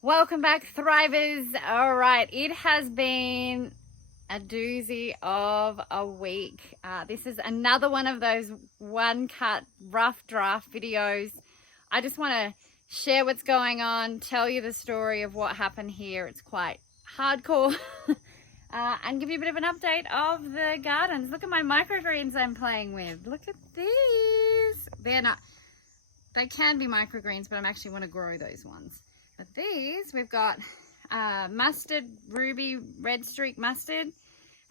Welcome back, Thrivers. All right, it has been a doozy of a week. This is another one of those one-cut, rough draft videos. I just want to share what's going on, tell you the story of what happened here. It's quite hardcore. And give you a bit of an update of the gardens. Look at my microgreens I'm playing with. Look at these. They can be microgreens, but I actually want to grow those ones. But these, we've got mustard, ruby, red streak mustard,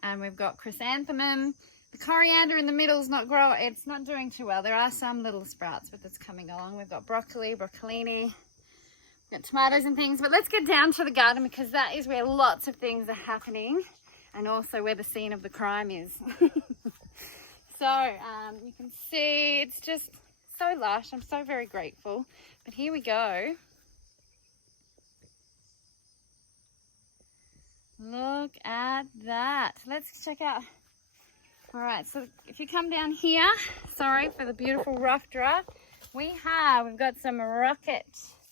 and we've got chrysanthemum. The coriander in the middle is not growing, it's not doing too well. There are some little sprouts, but that's coming along. We've got broccoli, broccolini, we've got tomatoes and things. But let's get down to the garden because that is where lots of things are happening and also where the scene of the crime is. So you can see it's just so lush. I'm so very grateful. But here we go. Look at that. Let's check out. All right, so if you come down here, sorry for the beautiful rough draft, we've got some rocket,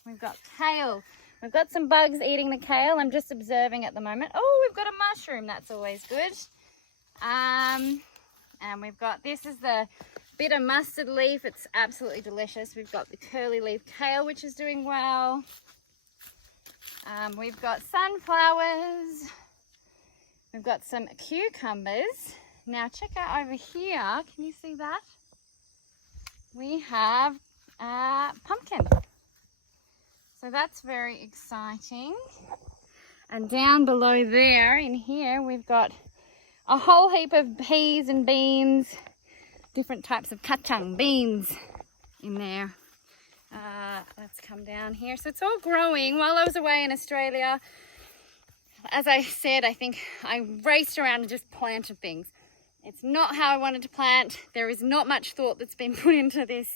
we've got kale, we've got some bugs eating the kale. I'm just observing at the moment. Oh, we've got a mushroom, that's always good. And we've got, this is the bitter mustard leaf, it's absolutely delicious. We've got the curly leaf kale, which is doing well. We've got sunflowers, we've got some cucumbers. Now check out over here, can you see that? We have pumpkin. So that's very exciting. And down below there in here, we've got a whole heap of peas and beans, different types of kacang beans in there. Let's come down here. So it's all growing. While I was away in Australia, as I said, I think I raced around and just planted things. It's not how I wanted to plant. There is not much thought that's been put into this.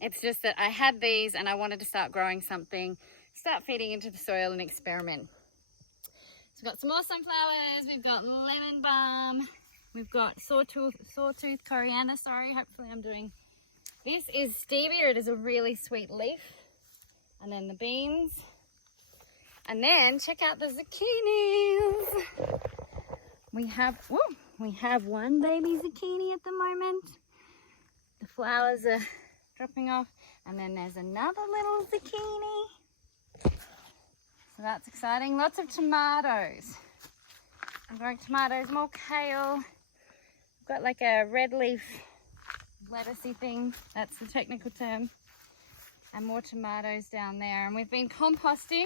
It's just that I had these and I wanted to start growing something, start feeding into the soil and experiment. So we've got some more sunflowers. We've got lemon balm. We've got sawtooth coriander. Sorry, hopefully I'm doing. This is stevia. It is a really sweet leaf. And then the beans. And then check out the zucchinis. We have one baby zucchini at the moment. The flowers are dropping off. And then there's another little zucchini. So that's exciting. Lots of tomatoes. I'm growing tomatoes, more kale. I've got like a red leaf lettucey thing. That's the technical term. And more tomatoes down there. And we've been composting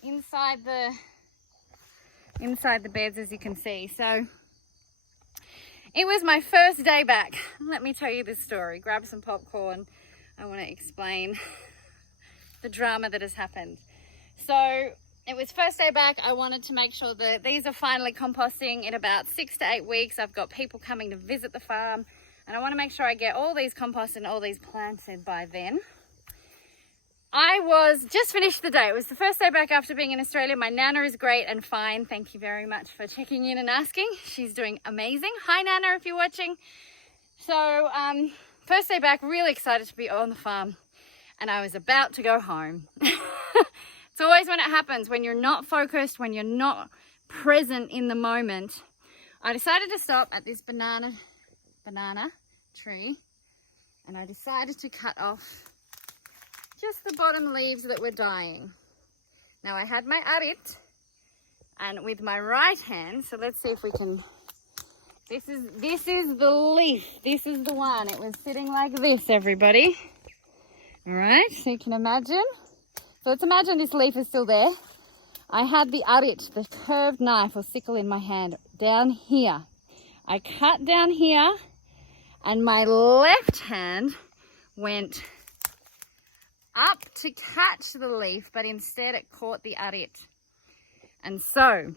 inside the beds, as you can see. So it was my first day back. Let me tell you this story. Grab some popcorn. I want to explain the drama that has happened. So it was first day back. I wanted to make sure that these are finally composting in about 6 to 8 weeks. I've got people coming to visit the farm and I want to make sure I get all these composted and all these planted by then. I was just finished the day. It was the first day back after being in Australia. My Nanna is great and fine. Thank you very much for checking in and asking. She's doing amazing. Hi Nanna, if you're watching. So first day back, really excited to be on the farm. And I was about to go home. It's always when it happens, when you're not focused, when you're not present in the moment. I decided to stop at this banana tree. And I decided to cut off just the bottom leaves that were dying. Now I had my Arit and with my right hand, so let's see if we can, this is the leaf. This is the one. It was sitting like this, everybody. All right, so you can imagine. So let's imagine this leaf is still there. I had the Arit, the curved knife or sickle in my hand down here. I cut down here and my left hand went up to catch the leaf, but instead it caught the Arit. And so,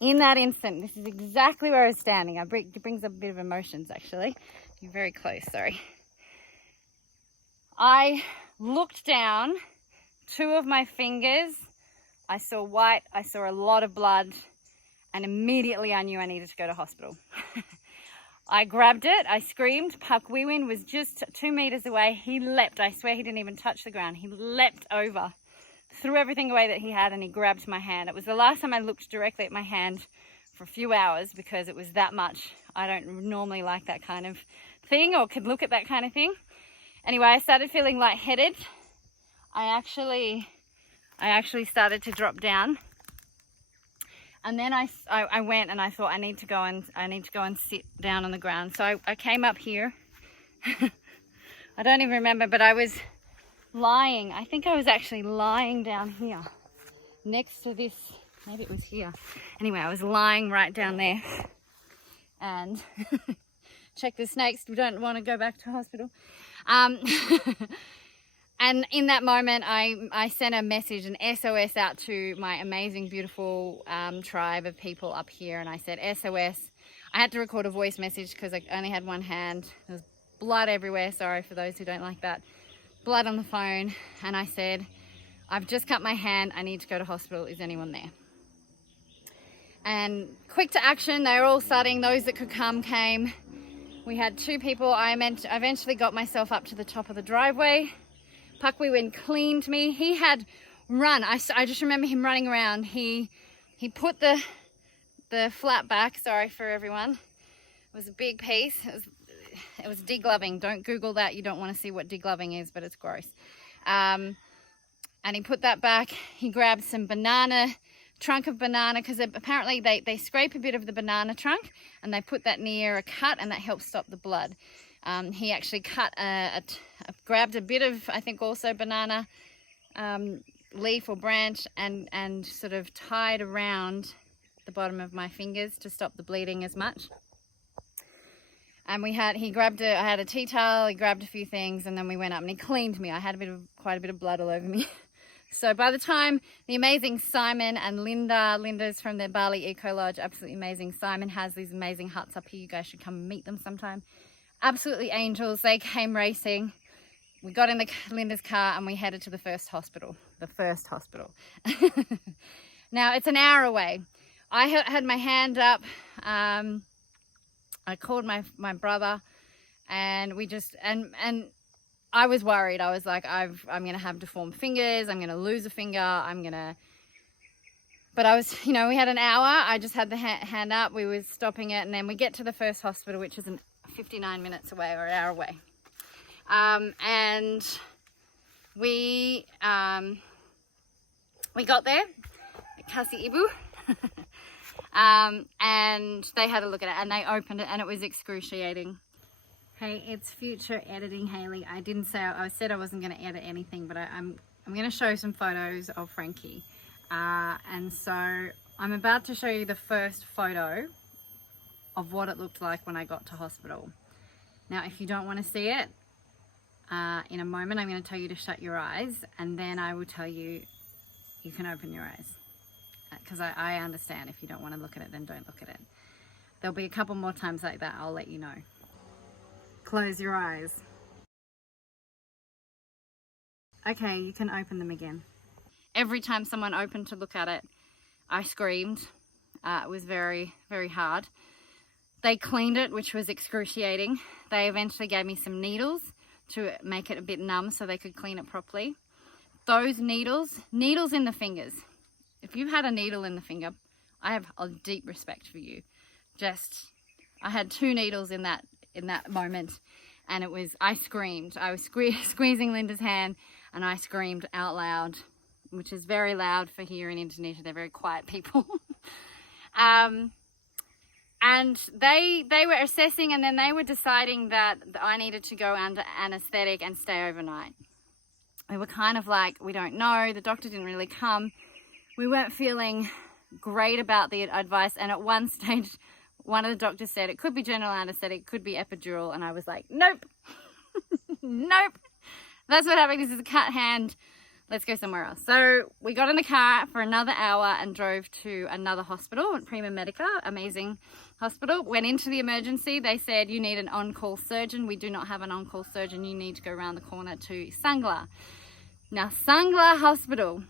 in that instant, this is exactly where I was standing. It brings up a bit of emotions, actually. You're very close, sorry. I looked down, 2 of my fingers, I saw white, I saw a lot of blood, and immediately I knew I needed to go to hospital. I grabbed it, I screamed. Puck Wiwin was just 2 meters away. He leapt, I swear he didn't even touch the ground. He leapt over threw everything away that he had, and he grabbed my hand. It was the last time I looked directly at my hand for a few hours because it was that much. I don't normally like that kind of thing or could look at that kind of thing. Anyway, I started feeling lightheaded. I actually started to drop down. And then I went and I thought I need to go and sit down on the ground. So I came up here. I don't even remember, but I was lying. I think I was actually lying down here next to this. Maybe it was here. Anyway, I was lying right down there. And check the snakes. We don't want to go back to hospital. And in that moment, I sent a message, an SOS out to my amazing, beautiful tribe of people up here. And I said, SOS. I had to record a voice message because I only had one hand. There was blood everywhere. Sorry for those who don't like that. Blood on the phone. And I said, I've just cut my hand. I need to go to hospital. Is anyone there? And quick to action. They were all starting. Those that could come came. We had 2 people. I eventually got myself up to the top of the driveway. Puckwee went and cleaned me. He had run. I just remember him running around. He put the flat back. Sorry for everyone. It was a big piece. It was degloving. Don't Google that. You don't want to see what degloving is, but it's gross. And he put that back. He grabbed some trunk of banana, because apparently they scrape a bit of the banana trunk and they put that near a cut, and that helps stop the blood. He actually grabbed a bit of, I think also banana leaf or branch and sort of tied around the bottom of my fingers to stop the bleeding as much. And I had a tea towel, he grabbed a few things, and then we went up and he cleaned me. I had quite a bit of blood all over me. So by the time the amazing Simon and Linda's from the Bali Eco Lodge, absolutely amazing. Simon has these amazing huts up here. You guys should come and meet them sometime. Absolutely angels. They came racing. We got in Linda's car and we headed to the first hospital. Now it's an hour away. I had my hand up. I called my brother, and we just, and I was worried. I was like, I'm going to have deformed fingers. I'm going to lose a finger. But I was, we had an hour. I just had the hand up. We were stopping it. And then we get to the first hospital, which is 59 minutes away or an hour away. And we got there, Kasi Ibu. And they had a look at it and they opened it, and it was excruciating. Hey, it's future editing, Hayley. I said I wasn't going to edit anything, but I'm going to show some photos of Frankie. And so I'm about to show you the first photo of what it looked like when I got to hospital. Now, if you don't want to see it, in a moment I'm going to tell you to shut your eyes, and then I will tell you you can open your eyes. Because I understand if you don't want to look at it, then don't look at it. There'll be a couple more times like that, I'll let you know. Close your eyes. Okay, you can open them again. Every time someone opened to look at it, I screamed. It was very, very hard. They cleaned it, which was excruciating. They eventually gave me some needles to make it a bit numb so they could clean it properly. Those needles in the fingers. If you've had a needle in the finger, I have a deep respect for you. I had 2 needles in that moment, and I screamed. I was squeezing Linda's hand, and I screamed out loud, which is very loud for here in Indonesia. They're very quiet people. And they were assessing, and then they were deciding that I needed to go under anesthetic and stay overnight. We were kind of like, we don't know. The doctor didn't really come. We weren't feeling great about the advice, and at one stage one of the doctors said it could be general anesthetic, it could be epidural, and I was like, nope. Nope, that's what happened. This is a cut hand, let's go somewhere else. So we got in the car for another hour and drove to another hospital, Prima Medica, amazing hospital. Went into the emergency. They said, you need an on-call surgeon. We do not have an on-call surgeon. You need to go around the corner to Sangla. Now, Sangla Hospital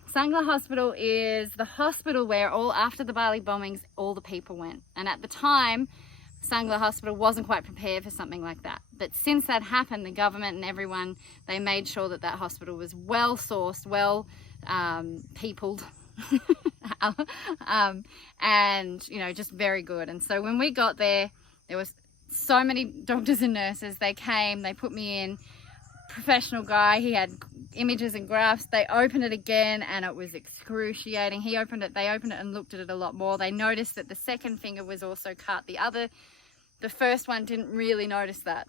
is the hospital where after the Bali bombings, all the people went. And at the time, Sangla Hospital wasn't quite prepared for something like that. But since that happened, the government and everyone, they made sure that that hospital was well sourced, well peopled, and you know, just very good. And so when we got there, there was so many doctors and nurses. They came, they put me in. Professional guy, he had images and graphs. They opened it again and it was excruciating. They opened it and looked at it a lot more. They noticed that the second finger was also cut. The first one didn't really notice that,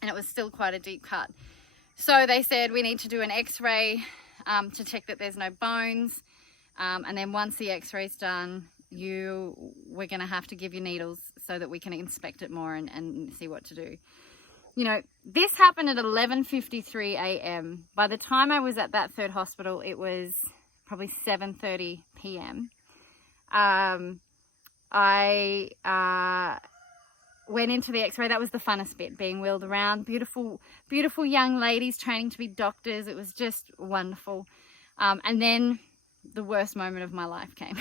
and it was still quite a deep cut. So they said we need to do an x-ray to check that there's no bones, and then once the x-ray's done, we're going to have to give you needles so that we can inspect it more and see what to do. You know, this happened at 11:53 a.m. By the time I was at that third hospital, it was probably 7:30 p.m. I went into the x-ray. That was the funnest bit, being wheeled around. Beautiful, beautiful young ladies training to be doctors. It was just wonderful. And then the worst moment of my life came.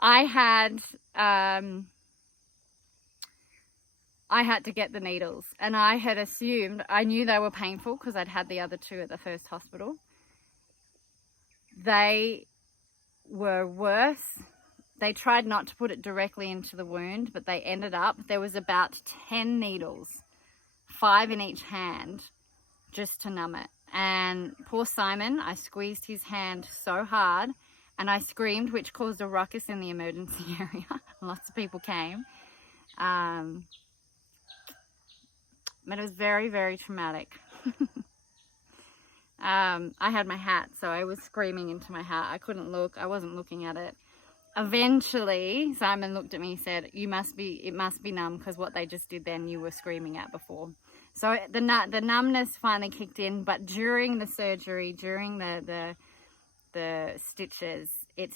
I had to get the needles, and I had assumed, I knew they were painful because I'd had the other two at the first hospital. They were worse. They tried not to put it directly into the wound, but they ended up, there was about 10 needles, 5 in each hand, just to numb it. And poor Simon, I squeezed his hand so hard and I screamed, which caused a ruckus in the emergency area. Lots of people came. But it was very, very traumatic. I had my hat, so I was screaming into my hat. I couldn't look. I wasn't looking at it. Eventually, Simon looked at me and said, it must be numb, because what they just did then you were screaming at before. So the numbness finally kicked in, but during the surgery, during the stitches,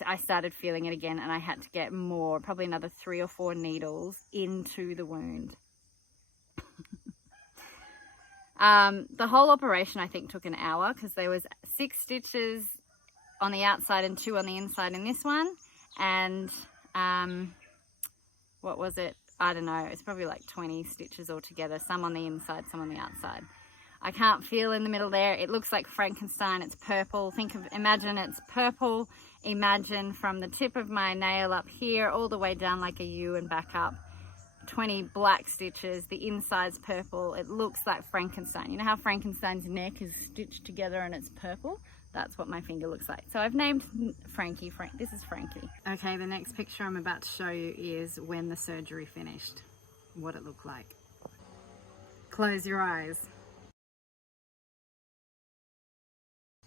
I started feeling it again, and I had to get more, probably another 3 or 4 needles into the wound. The whole operation, I think, took an hour, because there was 6 stitches on the outside and 2 on the inside in this one. And what was it? I don't know. It's probably like 20 stitches altogether. Some on the inside, some on the outside. I can't feel in the middle there. It looks like Frankenstein. It's purple. Imagine it's purple. Imagine from the tip of my nail up here all the way down like a U and back up. 20 black stitches. The inside's purple. It looks like Frankenstein. You know how Frankenstein's neck is stitched together and it's purple? That's what my finger looks like. So I've named Frankie. This is Frankie. Okay, the next picture I'm about to show you is when the surgery finished. What it looked like. Close your eyes.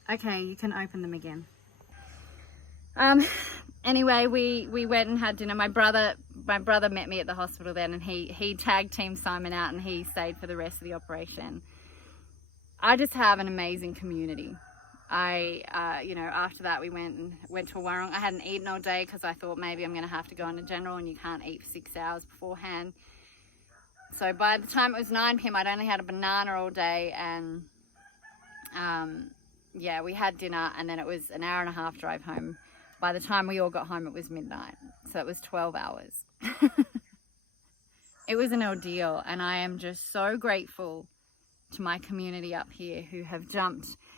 Okay, you can open them again. Anyway, we went and had dinner. My brother met me at the hospital then, and he tag teamed Simon out, and he stayed for the rest of the operation. I just have an amazing community. You know, after that we went to a warung. I hadn't eaten all day because I thought maybe I'm going to have to go into general, and you can't eat for 6 hours beforehand. So by the time it was 9 p.m, I'd only had a banana all day, and yeah, we had dinner, and then it was an hour and a half drive home. By the time we all got home, it was midnight. So it was 12 hours. It was an ordeal, and I am just so grateful to my community up here who have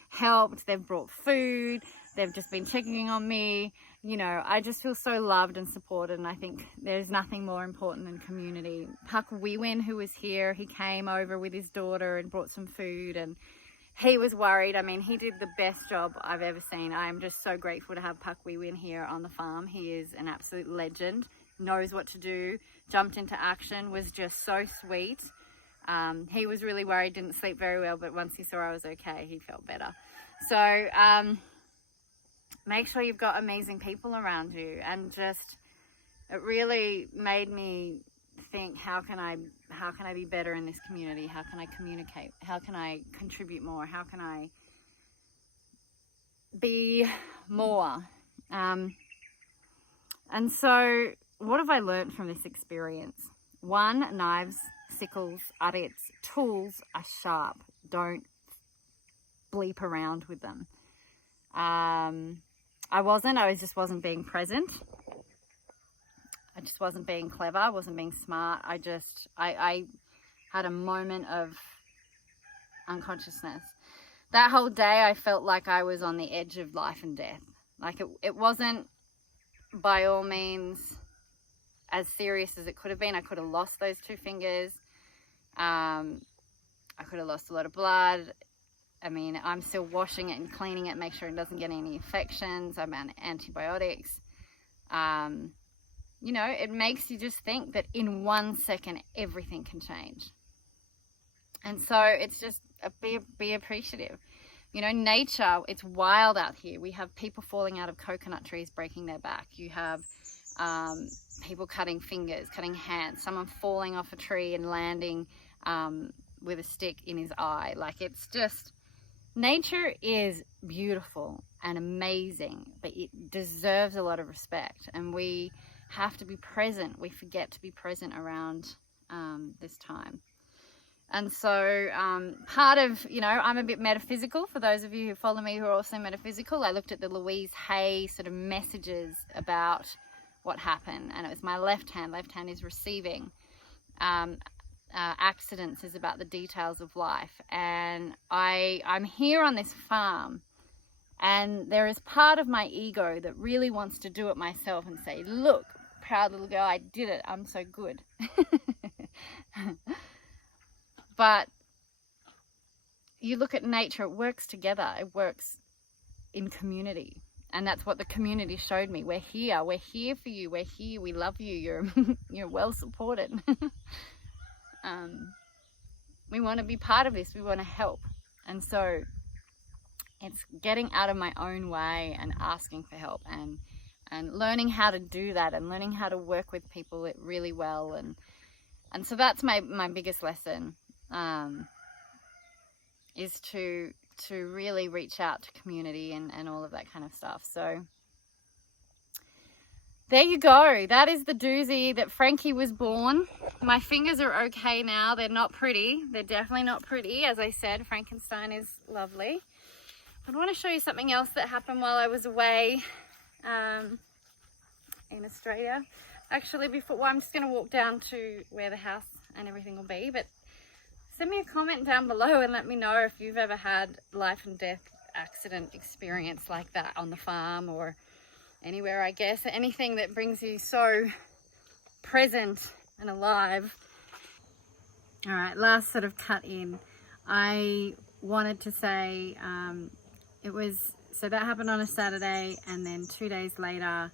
helped, they've brought food, they've just been checking on me. You know, I just feel so loved and supported, and I think there's nothing more important than community. Puck Wewin, who was here, he came over with his daughter and brought some food, and he was worried. I mean, he did the best job I've ever seen. I am just so grateful to have Puck Wewin here on the farm. He is an absolute legend, knows what to do, jumped into action, was just so sweet. He was really worried, didn't sleep very well, but once he saw I was okay, he felt better. So make sure you've got amazing people around you, and just, it really made me think, how can I be better in this community? How can I communicate? How can I contribute more? How can I be more? And so what have I learned from this experience? 1, knives, sickles, arits, tools are sharp. Don't bleep around with them. I just wasn't being present. just wasn't being clever, wasn't being smart. I had a moment of unconsciousness. That whole day I felt like I was on the edge of life and death. Like it wasn't by all means as serious as it could have been. I could have lost those 2 fingers. I could have lost a lot of blood. I mean, I'm still washing it and cleaning it, make sure it doesn't get any infections. I'm on antibiotics. You know, it makes you just think that in 1 second, everything can change. And so it's just be appreciative. You know, nature, it's wild out here. We have people falling out of coconut trees, breaking their back. You have people cutting fingers, cutting hands, someone falling off a tree and landing with a stick in his eye. Like, it's just, nature is beautiful and amazing, but it deserves a lot of respect, and we have to be present. We forget to be present around this time. And so part of, you know, I'm a bit metaphysical. For those of you who follow me who are also metaphysical, I looked at the Louise Hay sort of messages about what happened, and it was my left hand is receiving. Accidents is about the details of life, and I'm here on this farm, and there is part of my ego that really wants to do it myself and say, look, proud little girl, I did it, I'm so good. But you look at nature, it works together, it works in community. And that's what the community showed me. We're here for you, we're here, we love you, you're well supported. We want to be part of this, we want to help. And so it's getting out of my own way and asking for help, and learning how to do that, and learning how to work with people really well. And so that's my biggest lesson, is to really reach out to community and all of that kind of stuff. So there you go. That is the doozy that Frankie was born. My fingers are okay now. They're not pretty. They're definitely not pretty. As I said, Frankenstein is lovely. I want to show you something else that happened while I was away in Australia. Actually, I'm just going to walk down to where the house and everything will be. But send me a comment down below and let me know if you've ever had life and death accident experience like that on the farm or anywhere, I guess. Anything that brings you so present and alive. All right, last sort of cut in. I wanted to say so that happened on a Saturday, and then 2 days later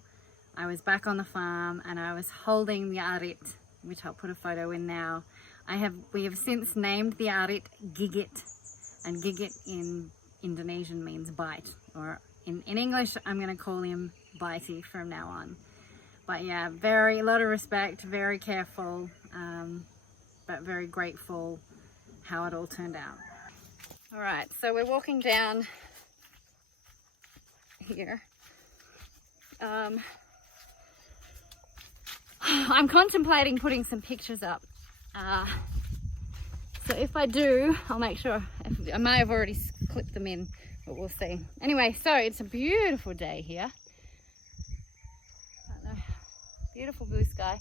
I was back on the farm and I was holding the Arit, which I'll put a photo in now. We have since named the Arit Gigit, and Gigit in Indonesian means bite, or in English I'm going to call him Bitey from now on. But yeah, a lot of respect, very careful, but very grateful how it all turned out. All right, so we're walking down here. I'm contemplating putting some pictures up. So if I do, I'll make sure. I may have already clipped them in, but we'll see. Anyway, so it's a beautiful day here. Beautiful blue sky.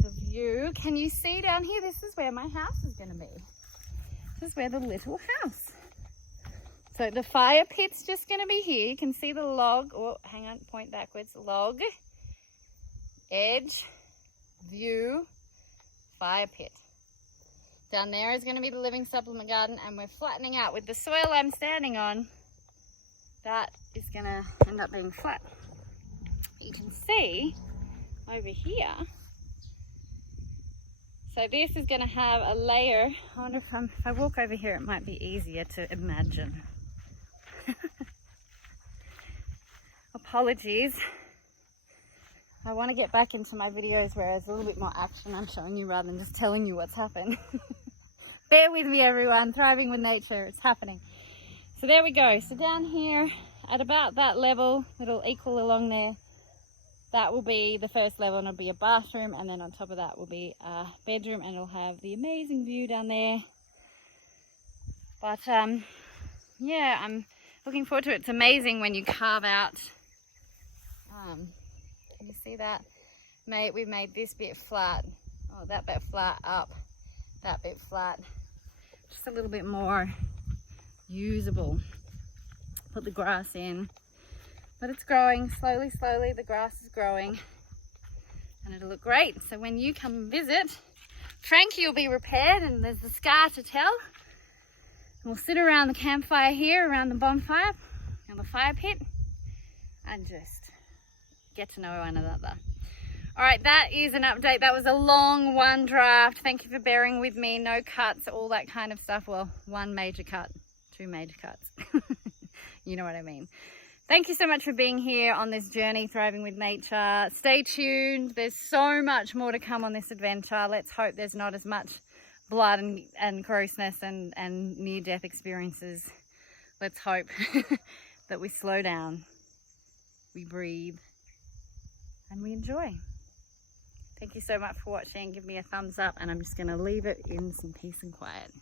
The view, can you see down here? This is where my house is going to be. This is where the little house. So the fire pit's just going to be here. You can see the log. Oh, hang on, point backwards. Log, edge, view, fire pit. Down there is going to be the living supplement garden, and we're flattening out with the soil I'm standing on. That is going to end up being flat. You can see over here. So this is going to have a layer. I wonder if I walk over here, it might be easier to imagine. Apologies. I want to get back into my videos where there's a little bit more action I'm showing you rather than just telling you what's happened. Bear with me, everyone. Thriving with nature. It's happening. So there we go. So down here at about that level, it'll equal along there. That will be the first level, and it'll be a bathroom, and then on top of that will be a bedroom, and it'll have the amazing view down there. But yeah, I'm looking forward to it. It's amazing when you carve out, can you see that? we've made this bit flat. Oh, that bit flat up, that bit flat. Just a little bit more usable. Put the grass in, but it's growing slowly, slowly. The grass is growing and it'll look great. So when you come and visit, Frankie will be repaired and there's a scar to tell. And we'll sit around the campfire here, around the bonfire, on the fire pit, and just get to know one another. All right, that is an update. That was a long one draft. Thank you for bearing with me. No cuts, all that kind of stuff. Well, one major cut, 2 major cuts. You know what I mean. Thank you so much for being here on this journey, Thriving with Nature. Stay tuned. There's so much more to come on this adventure. Let's hope there's not as much blood and grossness and near-death experiences. Let's hope that we slow down, we breathe, and we enjoy. Thank you so much for watching. Give me a thumbs up, and I'm just going to leave it in some peace and quiet.